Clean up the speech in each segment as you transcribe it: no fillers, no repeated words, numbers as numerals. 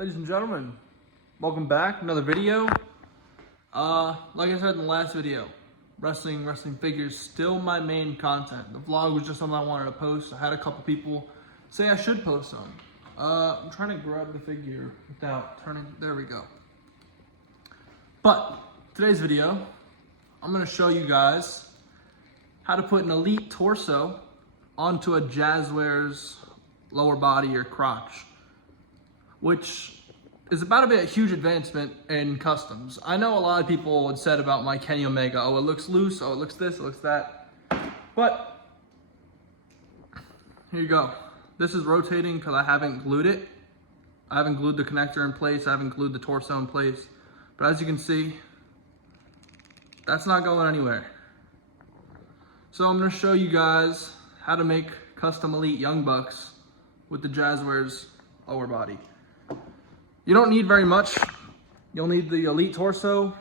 Ladies and gentlemen, welcome back. Another video. Like I said in the last video, wrestling figures still my main content. The vlog was just something I wanted to post. I had a couple people say I should post some. I'm trying to grab the figure without turning. There we go. But today's video, I'm going to show you guys how to put an elite torso onto a Jazwares lower body or crotch, which is about to be a huge advancement in customs. I know a lot of people had said about my Kenny Omega, oh, it looks loose, oh, it looks this, it looks that. But here you go. This is rotating because I haven't glued it. I haven't glued the connector in place. I haven't glued the torso in place. But as you can see, that's not going anywhere. So I'm gonna show you guys how to make custom elite Young Bucks with the Jazwares lower body. You don't need very much. You'll need the elite torso,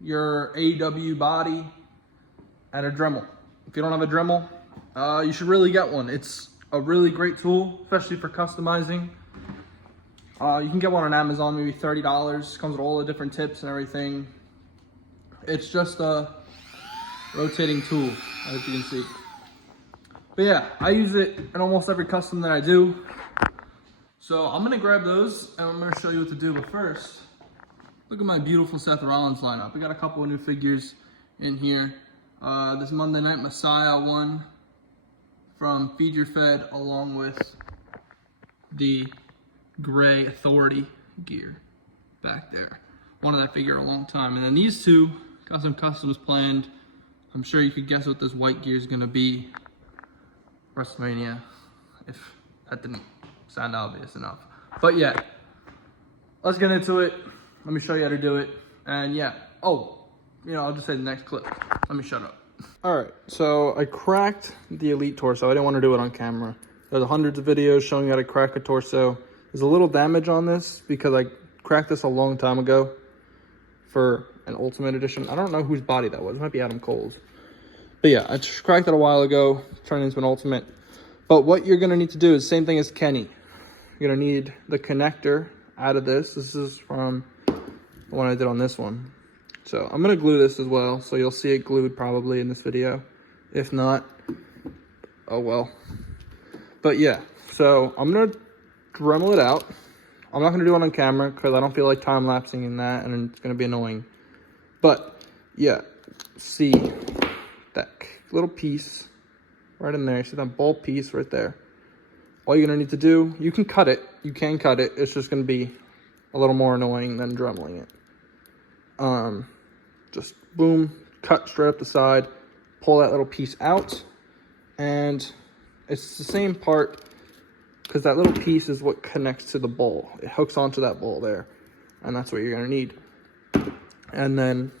your AEW body, and a Dremel. If you don't have a Dremel, you should really get one. It's a really great tool, especially for customizing. You can get one on Amazon, maybe $30. Comes with all the different tips and everything. It's just a rotating tool, as you can see. But yeah, I use it in almost every custom that I do. So I'm gonna grab those and I'm gonna show you what to do. But first, look at my beautiful Seth Rollins lineup. We got a couple of new figures in here. This Monday Night Messiah one from Feed Your Fed, along with the gray Authority gear back there. Wanted that figure a long time. And then these two got some customs planned. I'm sure you could guess what this white gear is gonna be. WrestleMania, if that didn't sound obvious enough. But yeah, let's get into it. Let me show you how to do it. And yeah, I'll just say the next clip. Let me shut up. All right, so I cracked the elite torso. I didn't want to do it on camera. There's hundreds of videos showing you how to crack a torso. There's a little damage on this because I cracked this a long time ago for an Ultimate Edition. I don't know whose body that was. It might be Adam Cole's. But yeah, I cracked it a while ago, turned it into an Ultimate. But what you're gonna need to do is the same thing as Kenny. You're gonna need the connector out of this. This is from the one I did on this one. So I'm gonna glue this as well, so you'll see it glued probably in this video. If not, oh well. But yeah, so I'm gonna Dremel it out. I'm not gonna do it on camera because I don't feel like time-lapsing in that and it's gonna be annoying. But yeah, see that little piece right in there. See that bulb piece right there? All you're gonna need to do, you can cut it. You can cut it. It's just gonna be a little more annoying than Dremeling it. Just boom, cut straight up the side, pull that little piece out, and it's the same part because that little piece is what connects to the ball. It hooks onto that ball there, and that's what you're gonna need. And then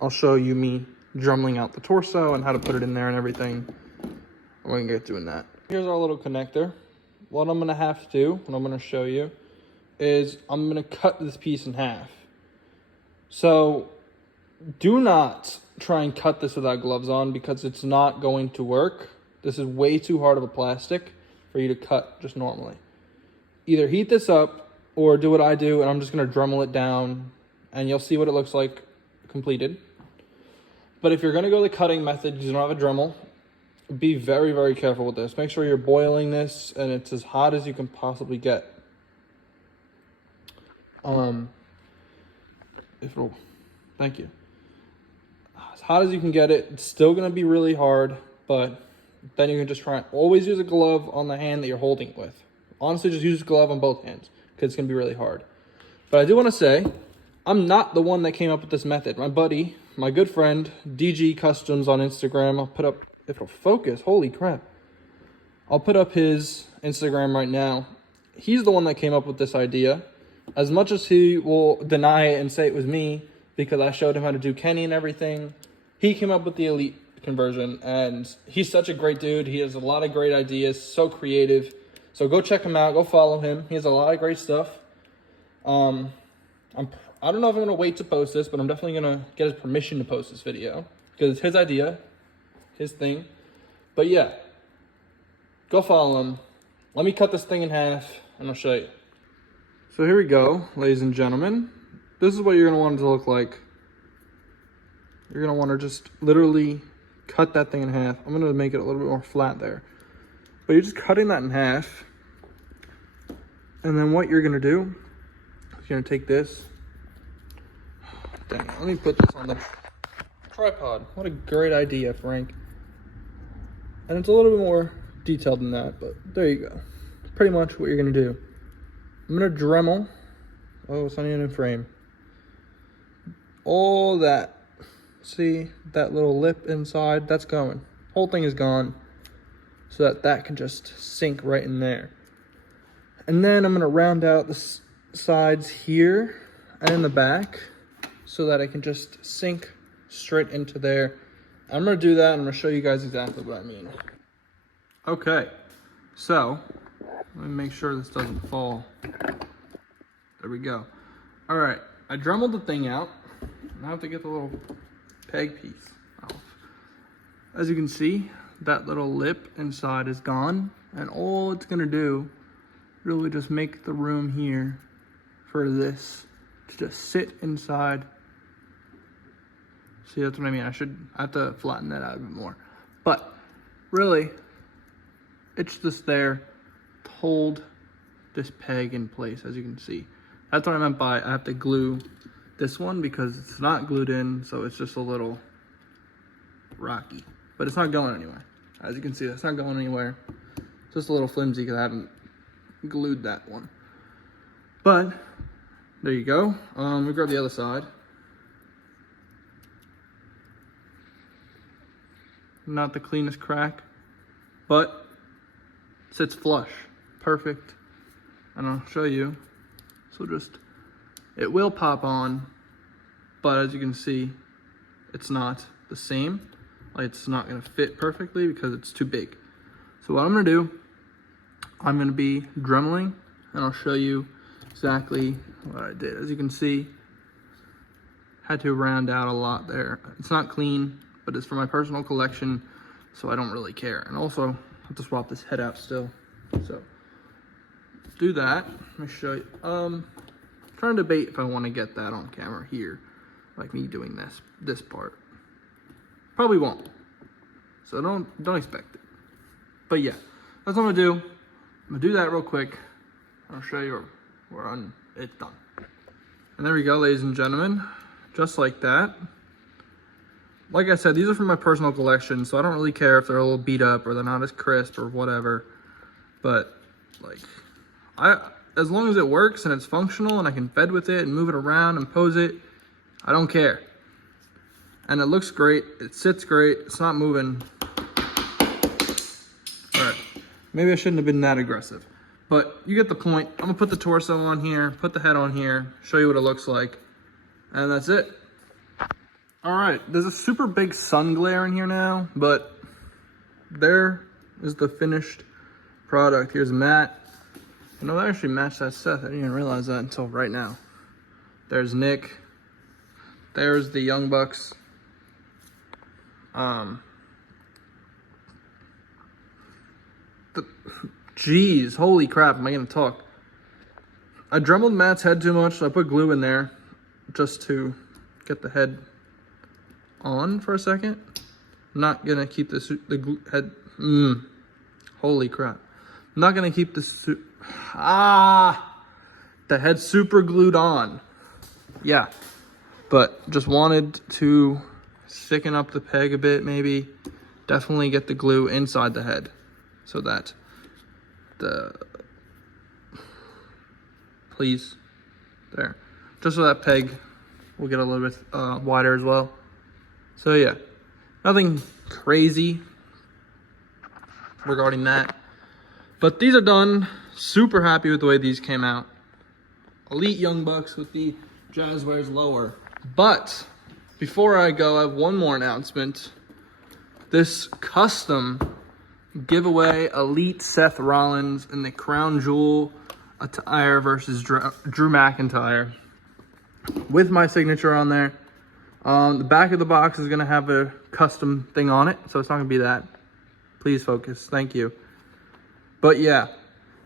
I'll show you me Dremeling out the torso and how to put it in there and everything. We're gonna get doing that. Here's our little connector. What I'm gonna have to do, what I'm gonna show you, is I'm gonna cut this piece in half. So do not try and cut this without gloves on because it's not going to work. This is way too hard of a plastic for you to cut just normally. Either heat this up or do what I do, and I'm just gonna Dremel it down and you'll see what it looks like completed. But if you're gonna go the cutting method, you don't have a Dremel, be very, very careful with this. Make sure you're boiling this and it's as hot as you can possibly get. Thank you. As hot as you can get it. It's still gonna be really hard, but then you can just try and always use a glove on the hand that you're holding it with. Honestly, just use a glove on both hands because it's gonna be really hard. But I do wanna say, I'm not the one that came up with this method. My buddy, my good friend, DG Customs on Instagram, I'll put up, if it'll focus, holy crap. I'll put up his Instagram right now. He's the one that came up with this idea. As much as he will deny it and say it was me, because I showed him how to do Kenny and everything, he came up with the elite conversion, and he's such a great dude. He has a lot of great ideas, so creative. So go check him out, go follow him. He has a lot of great stuff. I don't know if I'm gonna wait to post this, but I'm definitely gonna get his permission to post this video because it's his idea, his thing. But yeah, go follow him. Let me cut this thing in half and I'll show you. So here we go, ladies and gentlemen. This is what you're gonna want it to look like. You're gonna wanna just literally cut that thing in half. I'm gonna make it a little bit more flat there. But you're just cutting that in half. And then what you're gonna do is you're gonna take this. Dang, let me put this on the tripod. What a great idea, Frank. And it's a little bit more detailed than that, but there you go. Pretty much what you're gonna do. I'm gonna Dremel. Oh, it's not even in frame. All that. See that little lip inside? That's going. Whole thing is gone. So that that can just sink right in there. And then I'm gonna round out the sides here and in the back so that I can just sink straight into there. I'm gonna do that and I'm gonna show you guys exactly what I mean. Okay, so let me make sure this doesn't fall. There we go. All right, I Dremeled the thing out. I have to get the little peg piece off. As you can see, that little lip inside is gone, and all it's gonna do really just make the room here for this to just sit inside. See, that's what I mean. I have to flatten that out a bit more. But really, it's just there to hold this peg in place, as you can see. That's what I meant by I have to glue this one because it's not glued in, so it's just a little rocky. But it's not going anywhere. As you can see, that's not going anywhere. It's just a little flimsy because I haven't glued that one. But there you go. We grab the other side. Not the cleanest crack, but sits flush. Perfect. And I'll show you. So just, it will pop on, but as you can see, it's not the same. Like, it's not gonna fit perfectly because it's too big. So what I'm gonna do, I'm gonna be Dremeling, and I'll show you exactly what I did. As you can see, had to round out a lot there. It's not clean, but it's for my personal collection, so I don't really care. And also, I have to swap this head out still. So, do that. Let me show you. Trying to debate if I want to get that on camera here, like me doing this part. Probably won't. So don't expect it. But yeah, that's what I'm gonna do. I'm gonna do that real quick. I'll show you where it's done. And there we go, ladies and gentlemen. Just like that. Like I said, these are from my personal collection, so I don't really care if they're a little beat up or they're not as crisp or whatever. But like, as long as it works and it's functional and I can fed with it and move it around and pose it, I don't care. And it looks great, it sits great, it's not moving. All right, maybe I shouldn't have been that aggressive, but you get the point. I'm gonna put the torso on here, put the head on here, show you what it looks like, and that's it. All right, there's a super big sun glare in here now, but there is the finished product. Here's Matt. You know, that actually matched that Seth. I didn't even realize that until right now. There's Nick. There's the Young Bucks. Jeez, holy crap, am I gonna talk? I Dremeled Matt's head too much, so I put glue in there just to get the head on for a second. I'm not gonna keep the head. Holy crap. I'm not gonna keep the head super glued on. Yeah, but just wanted to thicken up the peg a bit, maybe. Definitely get the glue inside the head so that please, there. Just so that peg will get a little bit wider as well. So yeah, nothing crazy regarding that. But these are done. Super happy with the way these came out. Elite Young Bucks with the Jazwares lower. But before I go, I have one more announcement. This custom giveaway Elite Seth Rollins in the Crown Jewel attire versus Drew McIntyre with my signature on there. The back of the box is going to have a custom thing on it, so it's not going to be that. Please focus. Thank you. But yeah,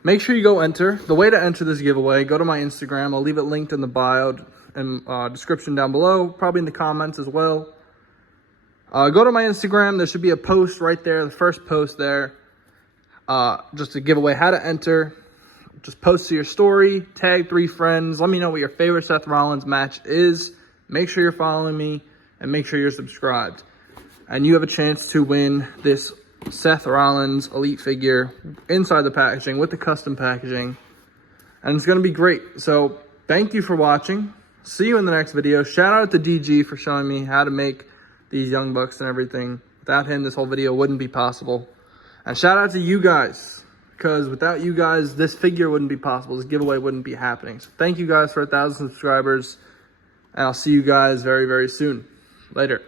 make sure you go enter. The way to enter this giveaway, go to my Instagram. I'll leave it linked in the bio and description down below, probably in the comments as well. Go to my Instagram. There should be a post right there, the first post there. Just to give away how to enter. Just post to your story, tag 3 friends. Let me know what your favorite Seth Rollins match is. Make sure you're following me and make sure you're subscribed. And you have a chance to win this Seth Rollins Elite figure inside the packaging with the custom packaging. And it's going to be great. So thank you for watching. See you in the next video. Shout out to DG for showing me how to make these Young Bucks and everything. Without him, this whole video wouldn't be possible. And shout out to you guys, because without you guys, this figure wouldn't be possible. This giveaway wouldn't be happening. So thank you guys for 1,000 subscribers. And I'll see you guys very, very soon. Later.